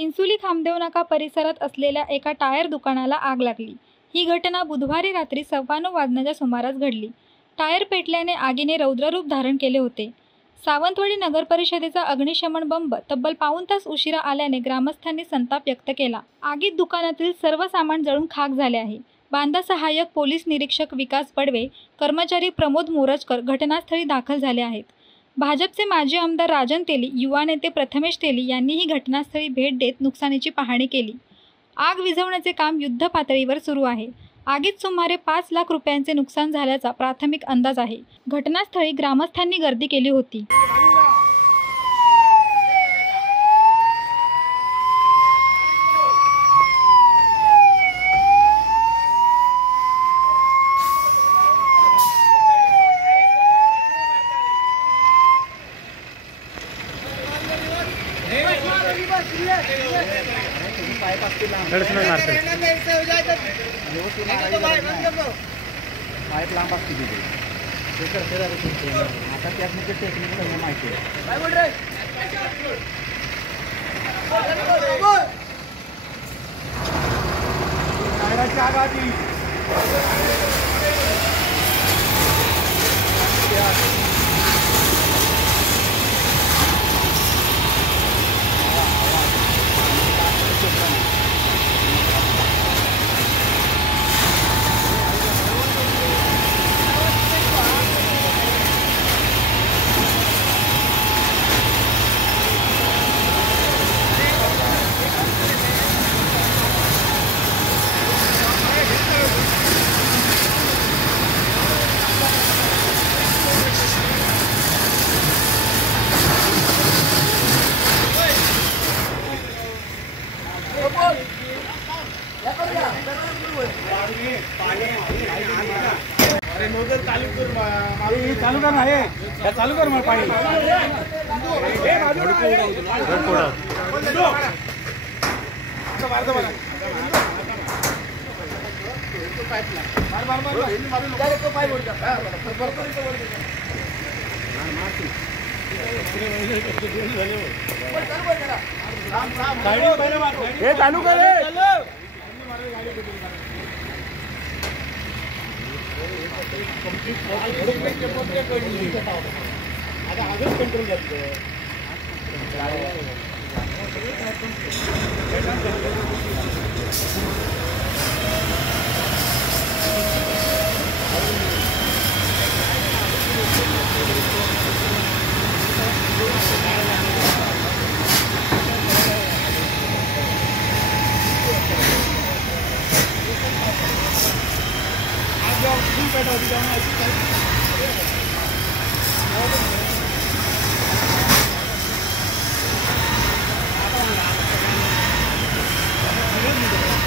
इन्सुली खामदेव नाका परिसरात असलेल्या एका टायर दुकानाला आग लागली। ही घटना बुधवारी रात्री 9:15 वाजण्याच्या सुमारास घडली। टायर पेटल्याने आगीने रौद्ररूप धारण केले होते। सावंतवाडी नगरपरिषदेचा अग्निशमन बंब तब्बल पाऊण तास उशिरा आल्याने ग्रामस्थांनी संताप व्यक्त केला। आगीत दुकानातील सर्व सामान जळून खाक झाले आहे। बांदा सहाय्यक पोलीस निरीक्षक विकास पडवे, कर्मचारी प्रमोद मोरजकर घटनास्थळी दाखल झाले आहेत। भाजपचे माजी आमदार राजन तेली, युवा नेते प्रथमेश तेली यांनीही घटनास्थळी भेट देत नुकसानीची पाहणी केली। आग विझवण्याचे काम युद्ध पातळीवर सुरू आहे। आगीत सुमारे 5 लाख रुपयांचे नुकसान झाल्याचा प्राथमिक अंदाज आहे। घटनास्थळी ग्रामस्थांनी गर्दी केली होती। पाईप लांब असते तिथे ते करते आता त्यात टेक्निक सगळं माहिती आहे। चालू कर ना हे चालू कर मला पाणी हे चालू कर आता आजच कंट्रोल जातं आज